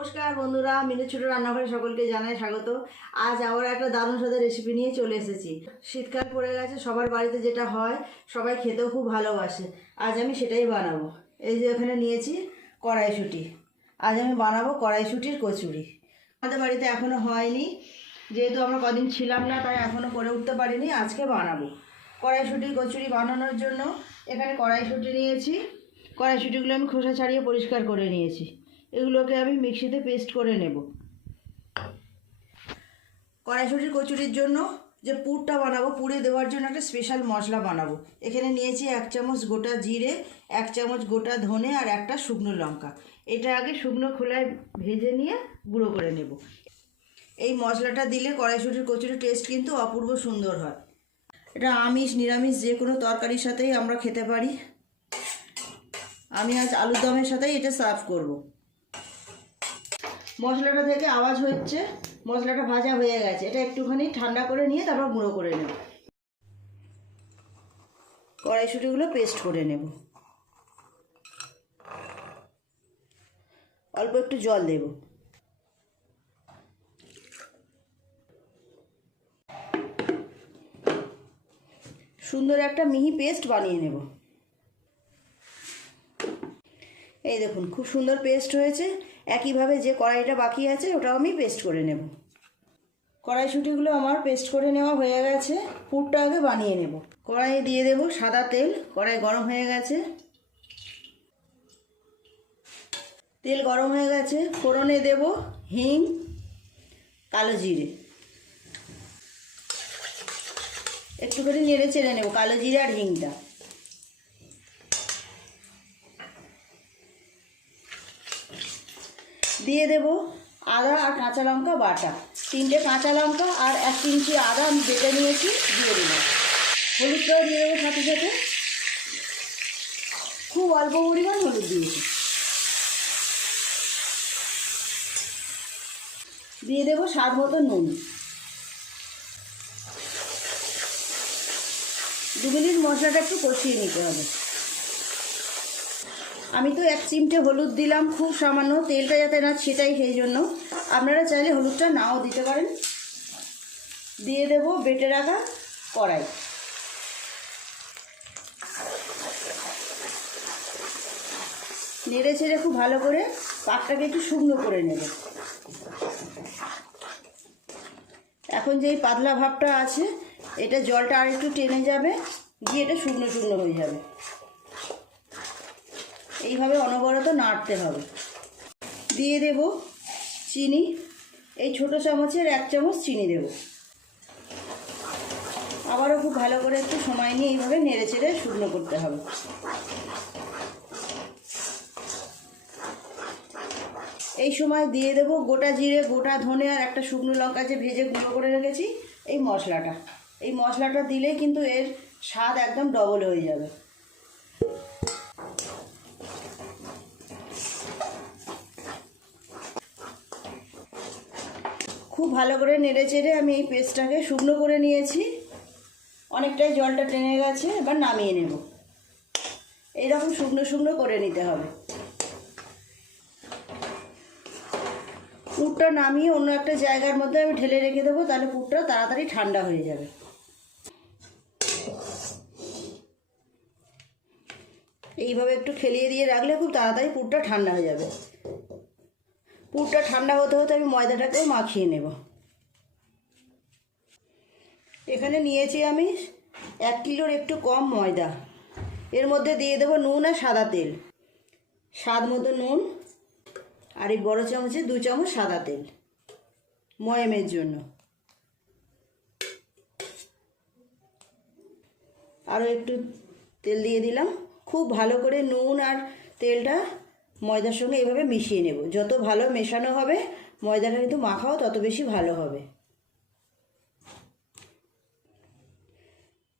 নমস্কার বন্ধুরা, মিনু ছোট রান্নাঘরে সকলকে জানাই স্বাগত। আজ আবার একটা দারুণ স্বাদের রেসিপি নিয়ে চলে এসেছি। শীতকাল পড়ে গেছে, সবার বাড়িতে যেটা হয়, সবাই খেতেও খুব ভালোবাসে। আজ আমি সেটাই বানাবো। এই যে এখানে নিয়েছি কড়াইশুঁটি। আজ আমি বানাবো কড়াইশুঁটির কচুরি। আমাদের বাড়িতে এখনও হয়নি, যেহেতু আমরা কদিন ছিলাম না, তাই এখনও করে উঠতে পারিনি। আজকে বানাবো কড়াইশুঁটির কচুরি। বানানোর জন্য এখানে কড়াইশুঁটি নিয়েছি। কড়াইশুঁটিগুলো আমি খোসা ছাড়িয়ে পরিষ্কার করে নিয়েছি। এগুলোকে আমি মিক্সিতে পেস্ট করে নেব। কড়াইশুঁটির কচুরির জন্য যে পুরটা বানাবো, পুরে দেওয়ার জন্য একটা স্পেশাল মশলা বানাবো। এখানে নিয়েছি 1 চামচ গোটা জিরে, 1 চামচ গোটা ধনে আর একটা শুকনো লঙ্কা। এটা আগে শুকনো খোলায় ভেজে নিয়ে গুঁড়ো করে নেব। এই মশলাটা দিলে কড়াইশুঁটির কচুরির টেস্ট কিন্তু অপূর্ব সুন্দর হয়। এটা আমিষ নিরামিষ যে কোনো তরকারির সাথেই আমরা খেতে পারি। আমি আজ আলুর দমের সাথেই এটা সার্ভ করব। মশলাটা থেকে আওয়াজ হচ্ছে, মশলাটা ভাজা হয়ে গেছে। এটা একটুখানি ঠান্ডা করে নিয়ে তারপর গুঁড়ো করে নেব। কড়াইশুঁটিগুলো পেস্ট করে নেব। অল্প একটু জল দেব। সুন্দর একটা মিহি পেস্ট বানিয়ে নেব। এই দেখুন, খুব সুন্দর পেস্ট হয়েছে। একইভাবে যে কড়াইটা বাকি আছে ওটাও আমি পেস্ট করে নেব। কড়াইশুঁটিগুলো আমার পেস্ট করে নেওয়া হয়ে গেছে। পুরটা আগে বানিয়ে নেব। কড়াইয়ে দিয়ে দেব সাদা তেল। কড়াই গরম হয়ে গেছে, তেল গরম হয়ে গেছে। ফোড়নে দেব হিং, কালো জিরে। একটুখানি নেড়ে চেড়ে নেব কালো জিরে আর হিংটা। দিয়ে দেব আদা আর কাঁচা লঙ্কা বাটা। 3টে কাঁচা লঙ্কা আর 1 ইঞ্চি আদা আমি বেটে নিয়েছি, দিয়ে দিলাম। হলুদটাও দিয়ে দেবো সাথে সাথে। খুব অল্প পরিমাণ হলুদ দিয়েছি। দিয়ে দেবো স্বাদ মতো নুন। 2 মিনিট মশলাটা একটু কষিয়ে নিতে হবে। আমি তো 1 চিমটে হলুদ দিলাম, খুব সামান্য, তেলটা যাতে না ছেটাই সেই জন্য। আপনারা চাইলে হলুদটা নাও দিতে পারেন। দিয়ে দেব বেটে রাখা কড়াই। নেড়ে ছেড়ে খুব ভালো করে পাকটাকে একটু শুকনো করে নেব। এখন যেই পাতলা ভাবটা আছে, এটা জলটা আর একটু টেনে যাবে, গিয়ে এটা শুকনো শুকনো হয়ে যাবে। এইভাবে অনবরত নাড়তে হবে। দিয়ে দেব চিনি। এই ছোটো চামচের 1 চামচ চিনি দেব। আবারও খুব ভালো করে একটু সময় নিয়ে এইভাবে নেড়ে চেড়ে শুকনো করতে হবে। এই সময় দিয়ে দেব গোটা জিরে, গোটা ধনে আর একটা শুকনো লঙ্কা যে ভেজে গুঁড়ো করে রেখেছি, এই মশলাটা। এই মশলাটা দিলে কিন্তু এর স্বাদ একদম ডবল হয়ে যাবে। খুব ভালো করে নেড়ে চেড়ে আমি এই পেস্টটাকে শুকনো করে নিয়েছি। অনেকটাই জলটা টেনে গেছে। এবার নামিয়ে নেব। এইরকম শুকনো শুকনো করে নিতে হবে। পুরটা নামিয়ে অন্য একটা জায়গার মধ্যে আমি ঢেলে রেখে দেবো, তাহলে পুরটা তাড়াতাড়ি ঠান্ডা হয়ে যাবে। এইভাবে একটু খেলিয়ে দিয়ে রাখলে খুব তাড়াতাড়ি পুরটা ঠান্ডা হয়ে যাবে। পুরটা ঠান্ডা হতে হতে আমি ময়দাটাকেও মাখিয়ে নেব। এখানে নিয়েছি আমি 1 কিলোর একটু কম ময়দা। এর মধ্যে দিয়ে দেবো নুন আর সাদা তেল। স্বাদ মতো নুন, আর এই বড় চামচে 2 চামচ সাদা তেল ময়ামের জন্য। আরও একটু তেল দিয়ে দিলাম। খুব ভালো করে নুন আর তেলটা ময়দার সঙ্গে এইভাবে মিশিয়ে নেব। যত ভালো মেশানো হবে, ময়দাটা কিন্তু মাখাও তত বেশি ভালো হবে।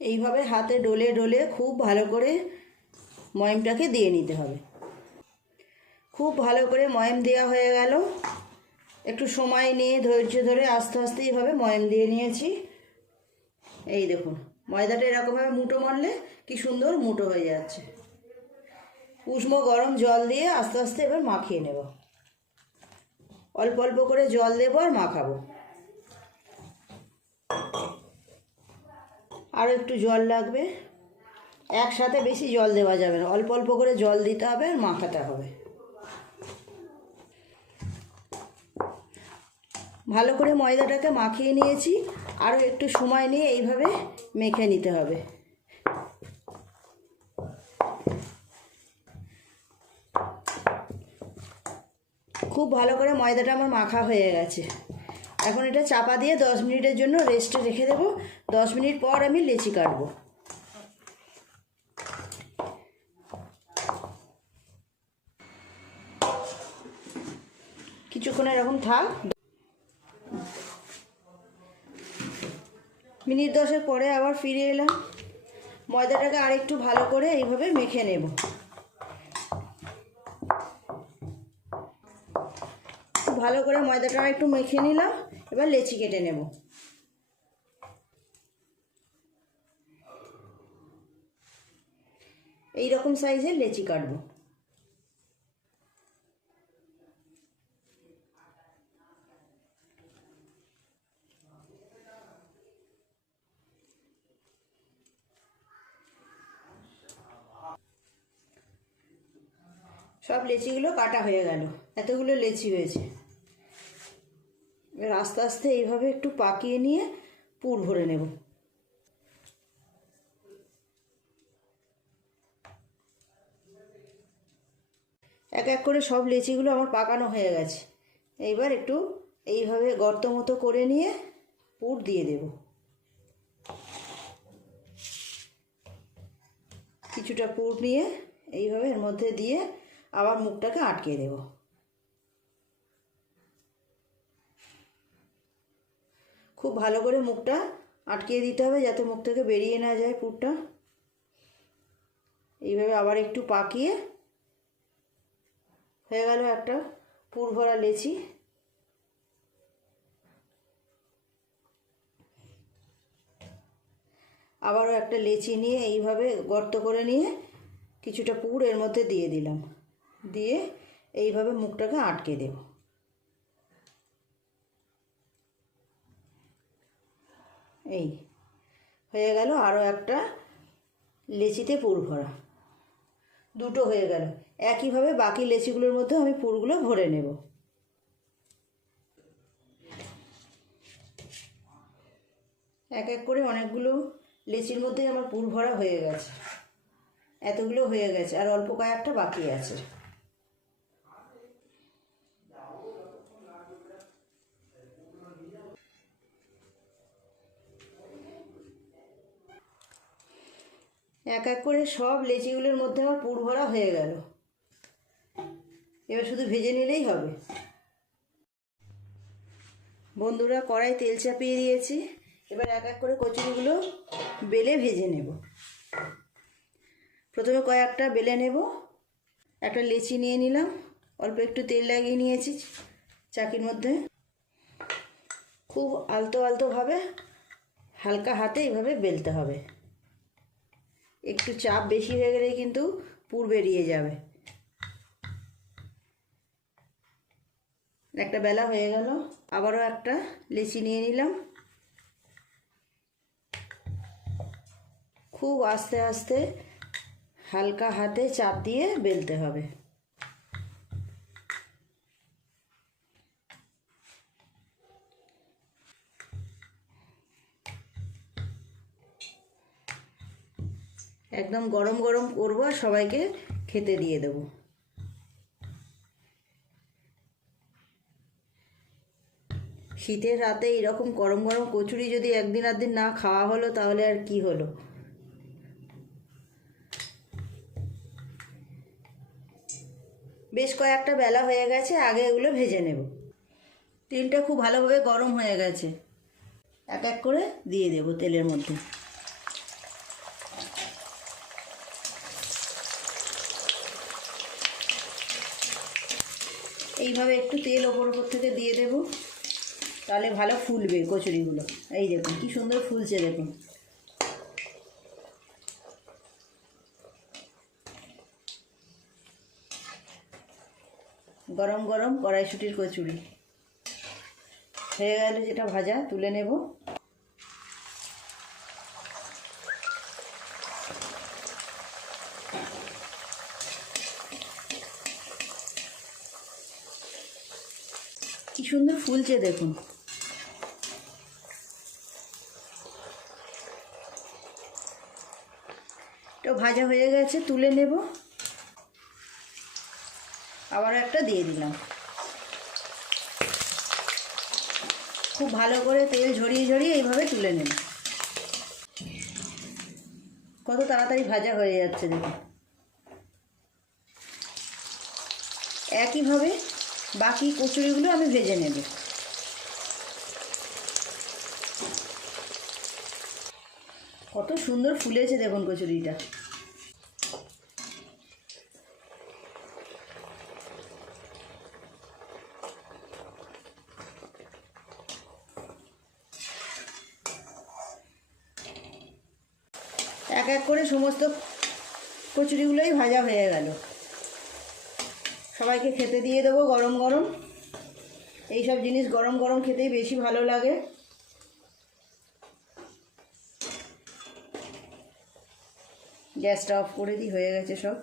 এইভাবে হাতে ডলে ডলে খুব ভালো করে ময়ামটাকে দিয়ে নিতে হবে। খুব ভালো করে ময়াম দেওয়া হয়ে গেল। একটু সময় নিয়ে ধৈর্য ধরে আস্তে আস্তে এইভাবে ময়াম দিয়ে নিয়েছি। এই দেখুন, ময়দাটা এরকমভাবে মুঠো মারলে কি সুন্দর মুঠো হয়ে যাচ্ছে। উষ্ণ গরম জল দিয়ে আস্তে আস্তে এবার মাখিয়ে নেব। অল্প অল্প করে জল দেবো আর মাখাবো। আরও একটু জল লাগবে, একসাথে বেশি জল দেওয়া যাবে না, অল্প অল্প করে জল দিতে হবে আর মাখাতে হবে। ভালো করে ময়দাটাকে মাখিয়ে নিয়েছি, আরও একটু সময় নিয়ে এইভাবে মেখে নিতে হবে। খুব ভালো করে ময়দাটা আমার মাখা হয়ে গেছে। এখন এটা চাপা দিয়ে 10 মিনিটের জন্য রেস্টে রেখে দেবো। 10 মিনিট পর আমি লেচি কাটবো। কিছুক্ষণ এরকম থাক। মিনিট 10 পরে আবার ফিরে এলাম। ময়দাটাকে আরেকটু ভালো করে এইভাবে মেখে নেব। ভালো করে ময়দাটা একটু মেখে নিলাম। এবার লেচি কেটে নেব। এই রকম সাইজের লেচি কাটবো। সব লেচিগুলো কাটা হয়ে গেল। এতগুলো লেচি হয়েছে। এবার আস্তে আস্তে এইভাবে একটু পাকিয়ে নিয়ে পুর ভরে নেব। এক এক করে সব লেচিগুলো আমার পাকানো হয়ে গেছে। এইবার একটু এইভাবে গর্ত মতো করে নিয়ে পুর দিয়ে দেব। কিছুটা পুর নিয়ে এইভাবে এর মধ্যে দিয়ে আবার মুখটাকে আটকে দেব। খুব ভালো করে মুখটা আটকিয়ে দিতে হবে যাতে মুখ থেকে বেরিয়ে না যায় পুরটা। এইভাবে আবার একটু পাকিয়ে হয়ে গেল একটা পুর ভরা লেচি। আবারও একটা লেচি নিয়ে এইভাবে গর্ত করে নিয়ে কিছুটা পুর এর মধ্যে দিয়ে দিলাম। দিয়ে এইভাবে মুখটাকে আটকে দেব। এই হয়ে গেল আরও একটা লেচিতে পুর ভরা। দুটো হয়ে গেল। একইভাবে বাকি লেচিগুলোর মধ্যে আমি পুরগুলো ভরে নেব। এক এক করে অনেকগুলো লেচির মধ্যে আমার পুর ভরা হয়ে গেছে। এতগুলো হয়ে গেছে, আর অল্প কয়েকটা বাকি আছে। এক এক করে সব লেচিগুলোর মধ্যে আমার পুর ভরা হয়ে গেল। এবার শুধু ভেজে নিলেই হবে। বন্ধুরা, কড়াই তেল চাপিয়ে দিয়েছি। এবার এক এক করে কচুরিগুলো বেলে ভেজে নেব। প্রথমে কয়েকটা বেলে নেব। একটা লেচি নিয়ে নিলাম, অল্প একটু তেল লাগিয়ে নিয়েছি চাকির মধ্যে। খুব আলতো আলতোভাবে হালকা হাতে এইভাবে বেলতে হবে। একটু চাপ বেশি হয়ে গেলেই কিন্তু পুর বেরিয়ে যাবে। একটা বেলা হয়ে গেল। আবারও একটা লেচি নিয়ে নিলাম। খুব আস্তে আস্তে হালকা হাতে চাপ দিয়ে বেলতে হবে। একদম গরম গরম করবো আর সবাইকে খেতে দিয়ে দেবো। শীতের রাতে এরকম গরম গরম কচুরি যদি একদিন আধদিন না খাওয়া হলো তাহলে আর কি হলো। বেশ কয়েকটা বেলা হয়ে গেছে, আগে এগুলো ভেজে নেব। তেলটা খুব ভালোভাবে গরম হয়ে গেছে। এক এক করে দিয়ে দেব তেলের মধ্যে। এইভাবে একটু তেল ওপর ওপর থেকে দিয়ে দেব, তাহলে ভালো ফুলবে কচুরিগুলো। এই দেখুন কি সুন্দর ফুলছে, দেখুন। গরম গরম কড়াইশুঁটির কচুরি। হয়ে গেলে যেটা ভাজা তুলে নেব। কি সুন্দর ফুলছে দেখুন। তো ভাজা হয়ে গেছে, তুলে নেব। আবার একটা দিয়ে দিলাম। খুব ভালো করে তেল ঝরিয়ে ঝরিয়ে এইভাবে তুলে নেব। কত তাড়াতাড়ি ভাজা হয়ে যাচ্ছে দেখুন। একইভাবে বাকি কচুরিগুলো আমি ভেজে নেব। কত সুন্দর ফুলেছে দেখুন কচুরিটা। এক এক করে সমস্ত কচুরিগুলোই ভাজা হয়ে গেল। সবাইকে খেতে দিয়ে দেবো গরম গরম। এইসব জিনিস গরম গরম খেতেই বেশি ভালো লাগে। গ্যাসটা অফ করে দিই, হয়ে গেছে সব।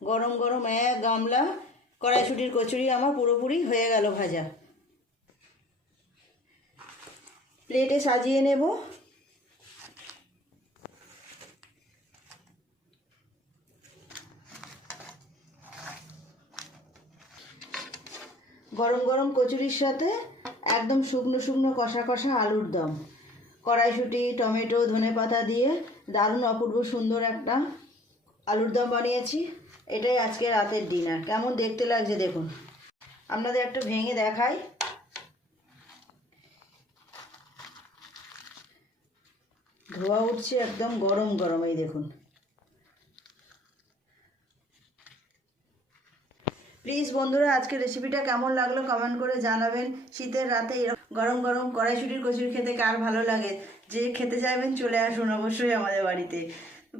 গরম গরম এক গামলা কড়াইশুঁটির কচুরি আমার পুরোপুরি হয়ে গেল ভাজা। প্লেটে সাজিয়ে নেব। গরম গরম কচুরির সাথে একদম শুকনো শুকনো কষা কষা আলুর দম, কড়াইশুঁটি, টমেটো, ধনেপাতা দিয়ে দারুণ অপূর্ব সুন্দর একটা আলুর দম বানিয়েছি। এটাই আজকে রাতের ডিনার। কেমন দেখতে লাগছে দেখুন। আপনাদের একটু ভেঙে দেখাই। ধোয়া উঠছে একদম গরম গরম, এই দেখুন। প্লিজ বন্ধুরা, আজকে রেসিপিটা কেমন লাগলো কমেন্ট করে জানাবেন। শীতের রাতে গরম গরম কড়াইশুঁটির কচুরি খেতে কার ভালো লাগে, যে খেতে চাইবেন চলে আসুন অবশ্যই আমাদের বাড়িতে।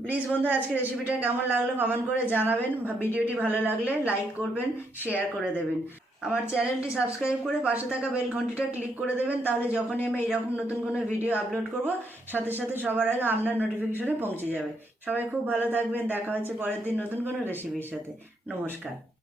প্লিজ বন্ধুরা, আজকে রেসিপিটা কেমন লাগলো কমেন্ট করে জানাবেন। ভিডিওটি ভালো লাগলে লাইক করবেন, শেয়ার করে দেবেন। আমার চ্যানেলটি সাবস্ক্রাইব করে পাশে থাকা বেল ঘন্টিটা ক্লিক করে দেবেন। তাহলে যখনই আমি এরকম নতুন কোনো ভিডিও আপলোড করব, সাথে সাথে সবার আগে আপনার নোটিফিকেশনে পৌঁছে যাবে। সবাই খুব ভালো থাকবেন। দেখা হচ্ছে পরের দিন নতুন কোনো রেসিপির সাথে। নমস্কার।